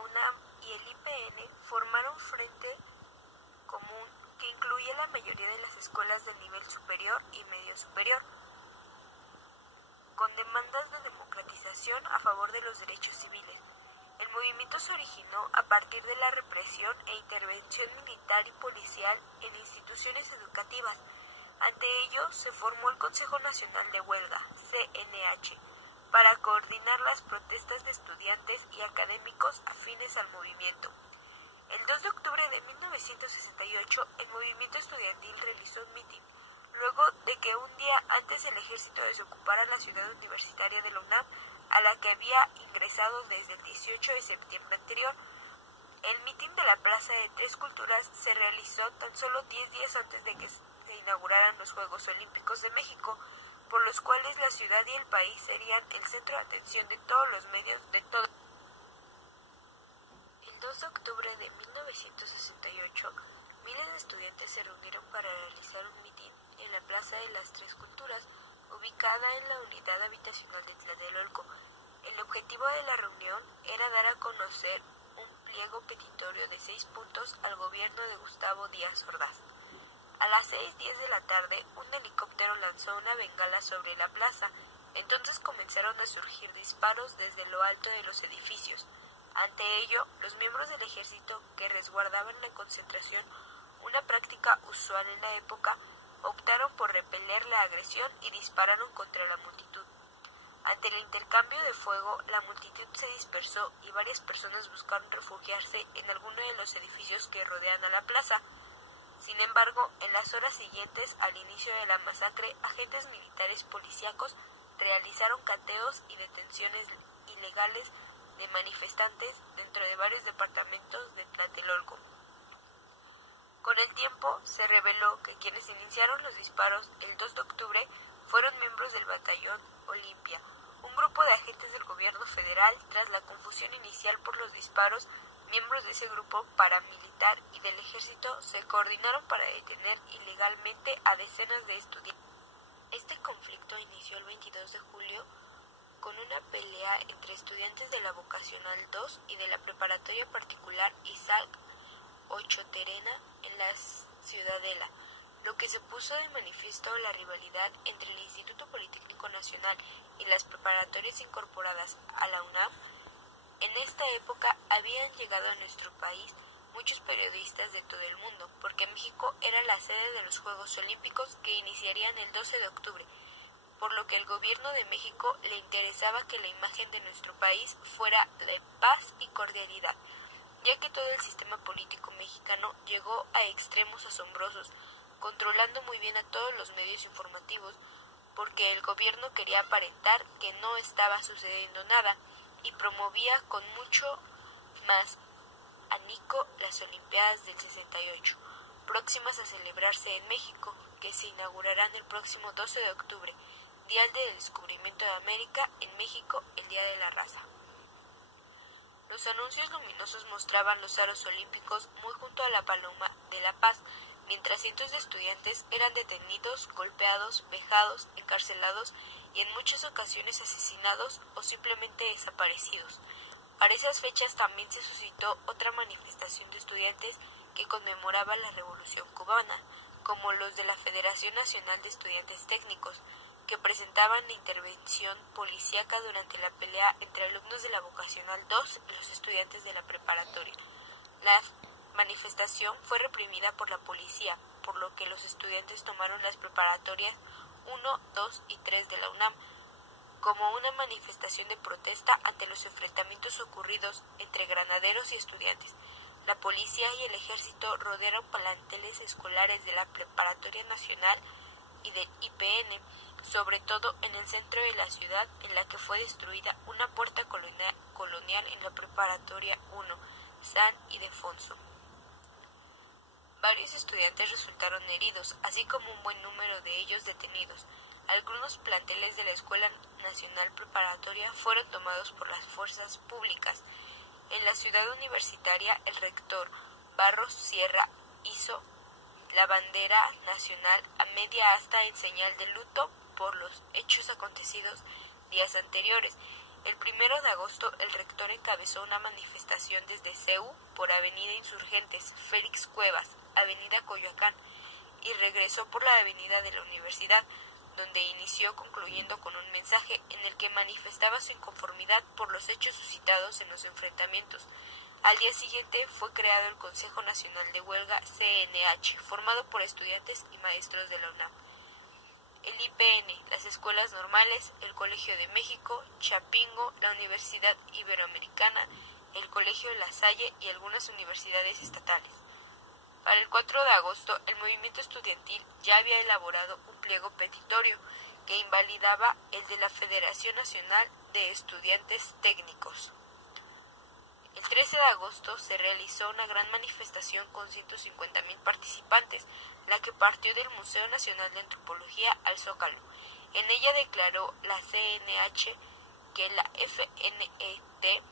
UNAM y el IPN formaron frente común que incluye la mayoría de las escuelas del nivel superior y medio superior, con demandas de democratización a favor de los derechos civiles. El movimiento se originó a partir de la represión e intervención militar y policial en instituciones educativas. Ante ello, se formó el Consejo Nacional de Huelga, CNH, para coordinar las protestas de estudiantes y académicos afines al movimiento. El 2 de octubre de 1968, el movimiento estudiantil realizó un mitin, luego de que un día antes el ejército desocupara la ciudad universitaria de la UNAM, a la que había ingresado desde el 18 de septiembre anterior. El mitin de la Plaza de Tres Culturas se realizó tan solo 10 días antes de que se inauguraran los Juegos Olímpicos de México, por los cuales la ciudad y el país serían el centro de atención de todos los medios de todo. El 2 de octubre de 1968, miles de estudiantes se reunieron para realizar un mitin en la Plaza de las Tres Culturas, ubicada en la unidad habitacional de Tlatelolco. El objetivo de la reunión era dar a conocer un pliego petitorio de 6 puntos al gobierno de Gustavo Díaz Ordaz. A las 6:10 de la tarde, un helicóptero lanzó una bengala sobre la plaza. Entonces comenzaron a surgir disparos desde lo alto de los edificios. Ante ello, los miembros del ejército que resguardaban la concentración, una práctica usual en la época, optaron por repeler la agresión y dispararon contra la multitud. Ante el intercambio de fuego, la multitud se dispersó y varias personas buscaron refugiarse en alguno de los edificios que rodean a la plaza. Sin embargo, en las horas siguientes al inicio de la masacre, agentes militares policíacos realizaron cateos y detenciones ilegales de manifestantes dentro de varios departamentos de Tlatelolco. Con el tiempo, se reveló que quienes iniciaron los disparos el 2 de octubre fueron miembros del Batallón Olimpia, un grupo de agentes del gobierno federal. Tras la confusión inicial por los disparos, miembros de ese grupo paramilitar y del ejército se coordinaron para detener ilegalmente a decenas de estudiantes. Este conflicto inició el 22 de julio con una pelea entre estudiantes de la Vocacional 2 y de la Preparatoria Particular Isaac Ochoterena en la Ciudadela, lo que se puso de manifiesto la rivalidad entre el Instituto Politécnico Nacional y las preparatorias incorporadas a la UNAM. En esta época habían llegado a nuestro país muchos periodistas de todo el mundo, porque México era la sede de los Juegos Olímpicos que iniciarían el 12 de octubre, por lo que el gobierno de México le interesaba que la imagen de nuestro país fuera de paz y cordialidad, ya que todo el sistema político mexicano llegó a extremos asombrosos, controlando muy bien a todos los medios informativos, porque el gobierno quería aparentar que no estaba sucediendo nada y promovía con mucho más ahínco las Olimpiadas del 68, próximas a celebrarse en México, que se inaugurarán el próximo 12 de octubre, Día del Descubrimiento de América, en México, el Día de la Raza. Los anuncios luminosos mostraban los aros olímpicos muy junto a la Paloma de la Paz, mientras cientos de estudiantes eran detenidos, golpeados, vejados, encarcelados y en muchas ocasiones asesinados o simplemente desaparecidos. Para esas fechas también se suscitó otra manifestación de estudiantes que conmemoraba la Revolución Cubana, como los de la Federación Nacional de Estudiantes Técnicos, que presentaban la intervención policíaca durante la pelea entre alumnos de la Vocacional 2 y los estudiantes de la preparatoria. La manifestación fue reprimida por la policía, por lo que los estudiantes tomaron las preparatorias 1, 2 y 3 de la UNAM como una manifestación de protesta ante los enfrentamientos ocurridos entre granaderos y estudiantes. La policía y el ejército rodearon planteles escolares de la Preparatoria Nacional y del IPN, sobre todo en el centro de la ciudad, en la que fue destruida una puerta colonial en la Preparatoria 1, San Ildefonso. Varios estudiantes resultaron heridos, así como un buen número de ellos detenidos. Algunos planteles de la Escuela Nacional Preparatoria fueron tomados por las fuerzas públicas. En la ciudad universitaria, el rector Barros Sierra hizo la bandera nacional a media asta en señal de luto por los hechos acontecidos días anteriores. El 1 de agosto, el rector encabezó una manifestación desde CEU por Avenida Insurgentes, Félix Cuevas, Avenida Coyoacán, y regresó por la Avenida de la Universidad, donde inició concluyendo con un mensaje en el que manifestaba su inconformidad por los hechos suscitados en los enfrentamientos. Al día siguiente fue creado el Consejo Nacional de Huelga CNH, formado por estudiantes y maestros de la UNAM. El IPN, las escuelas normales, el Colegio de México, Chapingo, la Universidad Iberoamericana, el Colegio de La Salle y algunas universidades estatales. Para el 4 de agosto, el movimiento estudiantil ya había elaborado un pliego petitorio que invalidaba el de la Federación Nacional de Estudiantes Técnicos. El 13 de agosto se realizó una gran manifestación con 150,000 participantes, la que partió del Museo Nacional de Antropología al Zócalo. En ella declaró la CNH que la FNET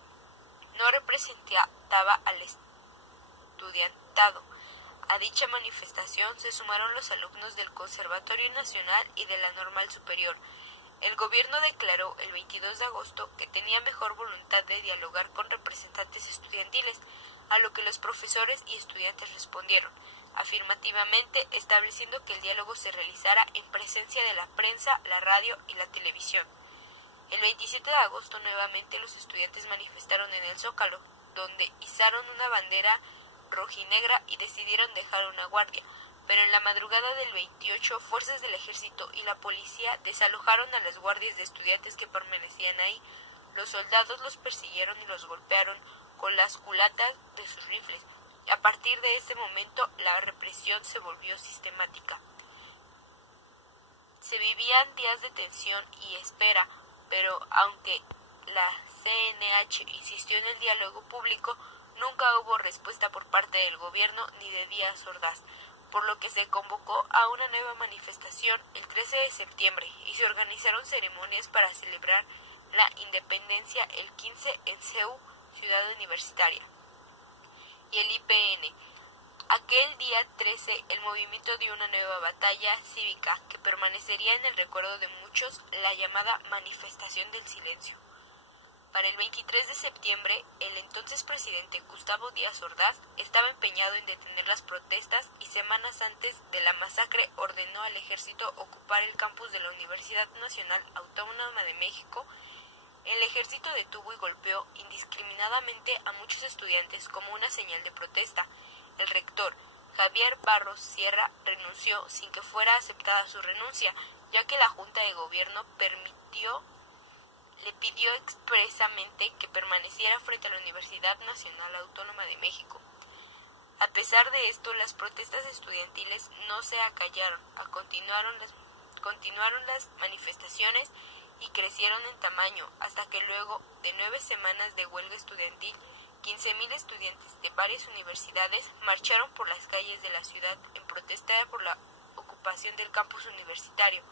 no representaba al estudiantado. A dicha manifestación se sumaron los alumnos del Conservatorio Nacional y de la Normal Superior. El gobierno declaró el 22 de agosto que tenía mejor voluntad de dialogar con representantes estudiantiles, a lo que los profesores y estudiantes respondieron afirmativamente, estableciendo que el diálogo se realizara en presencia de la prensa, la radio y la televisión. El 27 de agosto nuevamente los estudiantes manifestaron en el Zócalo, donde izaron una bandera rojinegra y decidieron dejar una guardia, pero en la madrugada del 28, fuerzas del ejército y la policía desalojaron a las guardias de estudiantes que permanecían ahí. Los soldados los persiguieron y los golpearon con las culatas de sus rifles. A partir de ese momento, la represión se volvió sistemática. Se vivían días de tensión y espera, pero aunque la CNH insistió en el diálogo público, nunca hubo respuesta por parte del gobierno ni de Díaz Ordaz, por lo que se convocó a una nueva manifestación el 13 de septiembre y se organizaron ceremonias para celebrar la independencia el 15 en CEU, Ciudad Universitaria. Y el IPN. Aquel día 13 el movimiento dio una nueva batalla cívica que permanecería en el recuerdo de muchos, la llamada Manifestación del Silencio. Para el 23 de septiembre, el entonces presidente Gustavo Díaz Ordaz estaba empeñado en detener las protestas y semanas antes de la masacre ordenó al ejército ocupar el campus de la Universidad Nacional Autónoma de México. El ejército detuvo y golpeó indiscriminadamente a muchos estudiantes como una señal de protesta. El rector, Javier Barros Sierra, renunció sin que fuera aceptada su renuncia, ya que la Junta de Gobierno le pidió expresamente que permaneciera frente a la Universidad Nacional Autónoma de México. A pesar de esto, las protestas estudiantiles no se acallaron, continuaron las manifestaciones y crecieron en tamaño, hasta que luego de 9 semanas de huelga estudiantil, 15,000 estudiantes de varias universidades marcharon por las calles de la ciudad en protesta por la ocupación del campus universitario.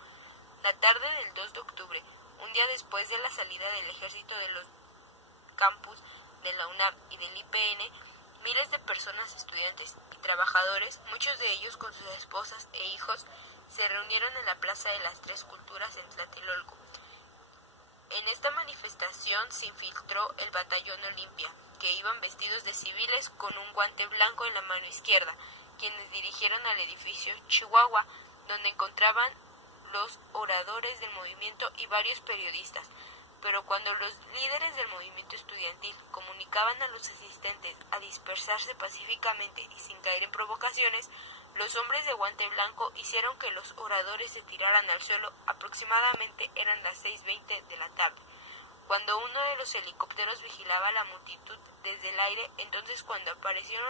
La tarde del 2 de octubre, un día después de la salida del ejército de los campus de la UNAM y del IPN, miles de personas, estudiantes y trabajadores, muchos de ellos con sus esposas e hijos, se reunieron en la Plaza de las Tres Culturas en Tlatelolco. En esta manifestación se infiltró el Batallón Olimpia, que iban vestidos de civiles con un guante blanco en la mano izquierda, quienes dirigieron al edificio Chihuahua, donde encontraban los oradores del movimiento y varios periodistas. Pero cuando los líderes del movimiento estudiantil comunicaban a los asistentes a dispersarse pacíficamente y sin caer en provocaciones, los hombres de guante blanco hicieron que los oradores se tiraran al suelo. Aproximadamente eran las 6:20 de la tarde, cuando uno de los helicópteros vigilaba a la multitud desde el aire. Entonces, cuando aparecieron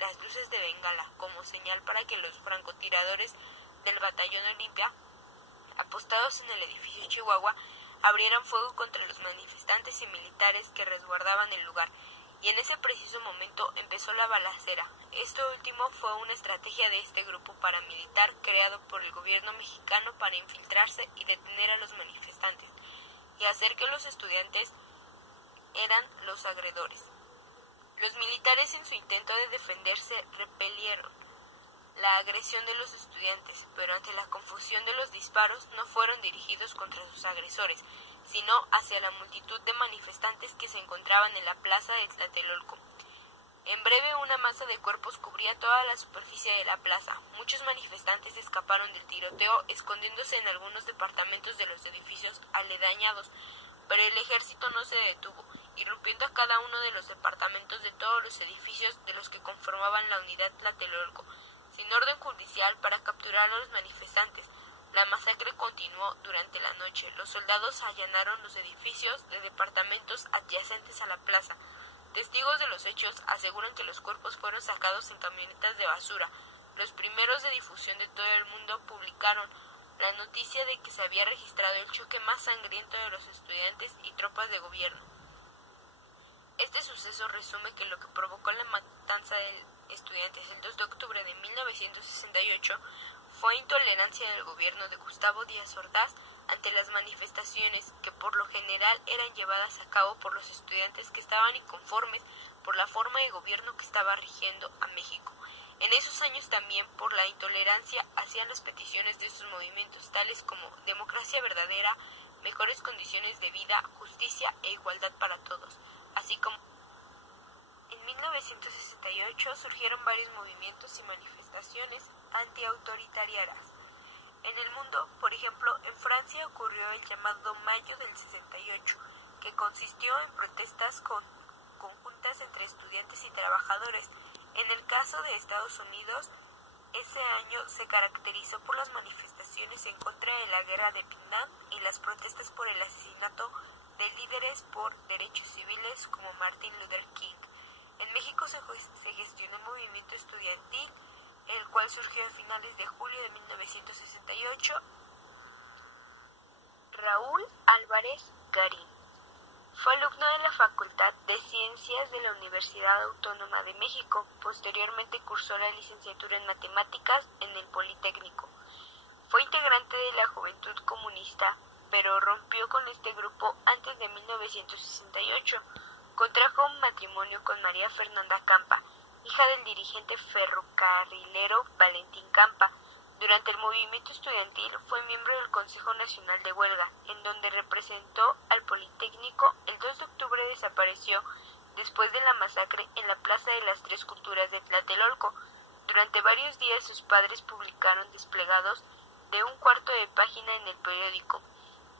las luces de bengala como señal para que los francotiradores del Batallón Olimpia, apostados en el edificio Chihuahua, abrieran fuego contra los manifestantes y militares que resguardaban el lugar, y en ese preciso momento empezó la balacera. Esto último fue una estrategia de este grupo paramilitar creado por el gobierno mexicano para infiltrarse y detener a los manifestantes, y hacer que los estudiantes eran los agresores. Los militares, en su intento de defenderse, repelieron la agresión de los estudiantes, pero ante la confusión de los disparos no fueron dirigidos contra sus agresores, sino hacia la multitud de manifestantes que se encontraban en la plaza de Tlatelolco. En breve, una masa de cuerpos cubría toda la superficie de la plaza. Muchos manifestantes escaparon del tiroteo, escondiéndose en algunos departamentos de los edificios aledañados, pero el ejército no se detuvo, irrumpiendo a cada uno de los departamentos de todos los edificios de los que conformaban la unidad Tlatelolco, sin orden judicial, para capturar a los manifestantes. La masacre continuó durante la noche. Los soldados allanaron los edificios de departamentos adyacentes a la plaza. Testigos de los hechos aseguran que los cuerpos fueron sacados en camionetas de basura. Los primeros de difusión de todo el mundo publicaron la noticia de que se había registrado el choque más sangriento de los estudiantes y tropas de gobierno. Este suceso resume que lo que provocó la matanza de estudiantes el 2 de octubre de 1968 fue intolerancia del gobierno de Gustavo Díaz Ordaz ante las manifestaciones que por lo general eran llevadas a cabo por los estudiantes que estaban inconformes por la forma de gobierno que estaba rigiendo a México. En esos años también por la intolerancia hacían las peticiones de estos movimientos, tales como democracia verdadera, mejores condiciones de vida, justicia e igualdad para todos, así como en 1968 surgieron varios movimientos y manifestaciones antiautoritarias. En el mundo, por ejemplo, en Francia ocurrió el llamado Mayo del 68, que consistió en protestas conjuntas entre estudiantes y trabajadores. En el caso de Estados Unidos, ese año se caracterizó por las manifestaciones en contra de la guerra de Vietnam y las protestas por el asesinato de líderes por derechos civiles como Martin Luther King. En México se gestionó un movimiento estudiantil, el cual surgió a finales de julio de 1968. Raúl Álvarez Garín fue alumno de la Facultad de Ciencias de la Universidad Autónoma de México. Posteriormente cursó la licenciatura en Matemáticas en el Politécnico. Fue integrante de la Juventud Comunista, pero rompió con este grupo antes de 1968. Contrajo un matrimonio con María Fernanda Campa, hija del dirigente ferrocarrilero Valentín Campa. Durante el movimiento estudiantil fue miembro del Consejo Nacional de Huelga, en donde representó al Politécnico. El 2 de octubre desapareció después de la masacre en la Plaza de las Tres Culturas de Tlatelolco. Durante varios días sus padres publicaron desplegados de un cuarto de página en el periódico.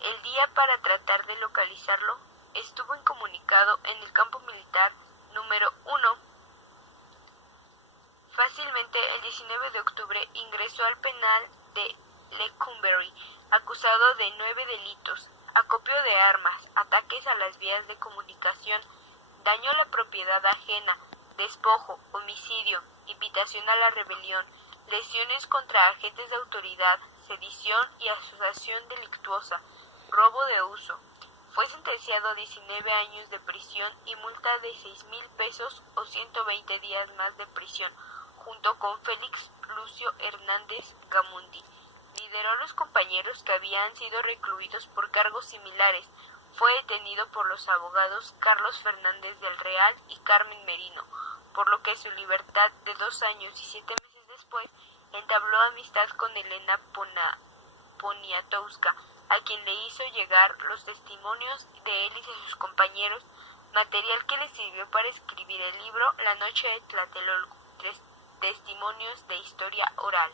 El día para tratar de localizarlo estuvo incomunicado en el campo militar número 1. Fácilmente, el 19 de octubre ingresó al penal de Lecumberri, acusado de 9 delitos: acopio de armas, ataques a las vías de comunicación, daño a la propiedad ajena, despojo, homicidio, invitación a la rebelión, lesiones contra agentes de autoridad, sedición y asociación delictuosa, robo de uso. Fue sentenciado a 19 años de prisión y multa de 6,000 pesos o 120 días más de prisión, junto con Félix Lucio Hernández Gamundi. Lideró a los compañeros que habían sido recluidos por cargos similares. Fue detenido por los abogados Carlos Fernández del Real y Carmen Merino, por lo que su libertad de 2 años y 7 meses después entabló amistad con Elena Poniatowska, a quien le hizo llegar los testimonios de él y de sus compañeros, material que le sirvió para escribir el libro La Noche de Tlatelolco, testimonios de historia oral.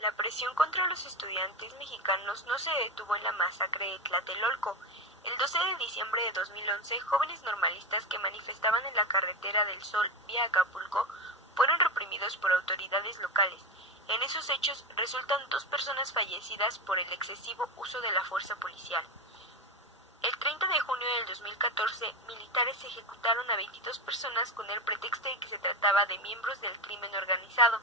La presión contra los estudiantes mexicanos no se detuvo en la masacre de Tlatelolco. El 12 de diciembre de 2011, jóvenes normalistas que manifestaban en la Carretera del Sol vía Acapulco fueron reprimidos por autoridades locales. En esos hechos resultan 2 personas fallecidas por el excesivo uso de la fuerza policial. El 30 de junio del 2014, militares ejecutaron a 22 personas con el pretexto de que se trataba de miembros del crimen organizado.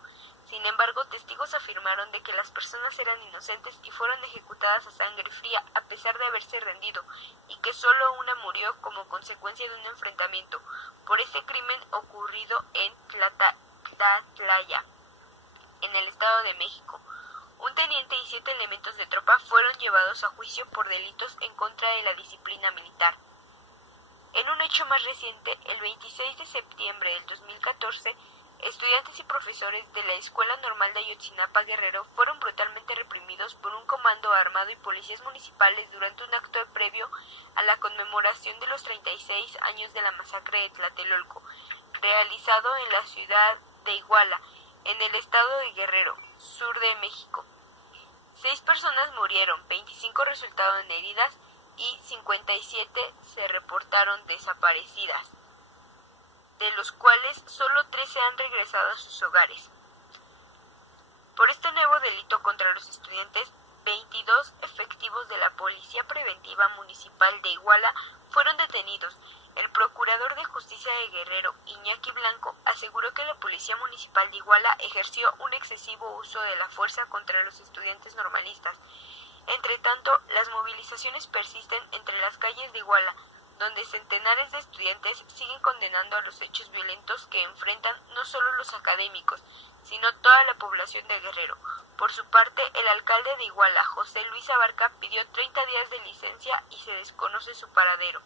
Sin embargo, testigos afirmaron de que las personas eran inocentes y fueron ejecutadas a sangre fría a pesar de haberse rendido, y que solo una murió como consecuencia de un enfrentamiento por este crimen ocurrido en Tlatlaya, en el Estado de México. Un teniente y 7 elementos de tropa fueron llevados a juicio por delitos en contra de la disciplina militar. En un hecho más reciente, el 26 de septiembre del 2014, estudiantes y profesores de la Escuela Normal de Ayotzinapa, Guerrero, fueron brutalmente reprimidos por un comando armado y policías municipales durante un acto previo a la conmemoración de los 36 años de la masacre de Tlatelolco, realizado en la ciudad de Iguala, en el estado de Guerrero, sur de México. 6 personas murieron, 25 resultaron heridas y 57 se reportaron desaparecidas, de los cuales solo 13 han regresado a sus hogares. Por este nuevo delito contra los estudiantes, 22 efectivos de la Policía Preventiva Municipal de Iguala fueron detenidos. El procurador de justicia de Guerrero, Iñaki Blanco, aseguró que la Policía Municipal de Iguala ejerció un excesivo uso de la fuerza contra los estudiantes normalistas. Entre tanto, las movilizaciones persisten entre las calles de Iguala, donde centenares de estudiantes siguen condenando a los hechos violentos que enfrentan no solo los académicos, sino toda la población de Guerrero. Por su parte, el alcalde de Iguala, José Luis Abarca, pidió 30 días de licencia y se desconoce su paradero.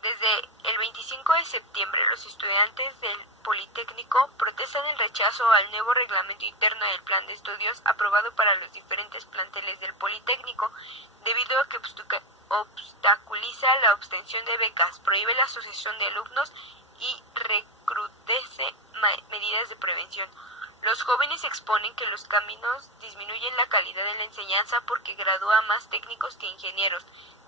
Desde el 25 de septiembre, los estudiantes del Politécnico protestan el rechazo al nuevo reglamento interno del plan de estudios aprobado para los diferentes planteles del Politécnico, debido a que obstaculiza la obtención de becas, prohíbe la asociación de alumnos y recrudece medidas de prevención. Los jóvenes exponen que los caminos disminuyen la calidad de la enseñanza porque gradúa más técnicos que ingenieros.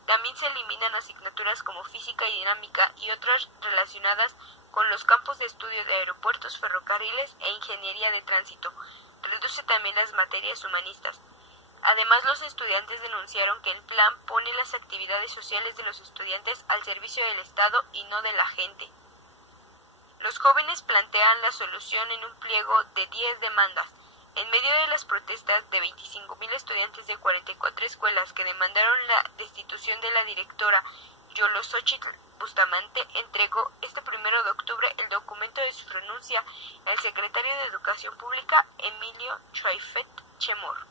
También se eliminan asignaturas como física y dinámica y otras relacionadas con los campos de estudio de aeropuertos, ferrocarriles e ingeniería de tránsito. Reduce también las materias humanistas. Además, los estudiantes denunciaron que el plan pone las actividades sociales de los estudiantes al servicio del Estado y no de la gente. Los jóvenes plantean la solución en un pliego de 10 demandas. En medio de las protestas de 25,000 estudiantes de 44 escuelas que demandaron la destitución de la directora Yolosóchitl Bustamante, entregó este 1 de octubre el documento de su renuncia al secretario de Educación Pública, Emilio Chaifet Chemor.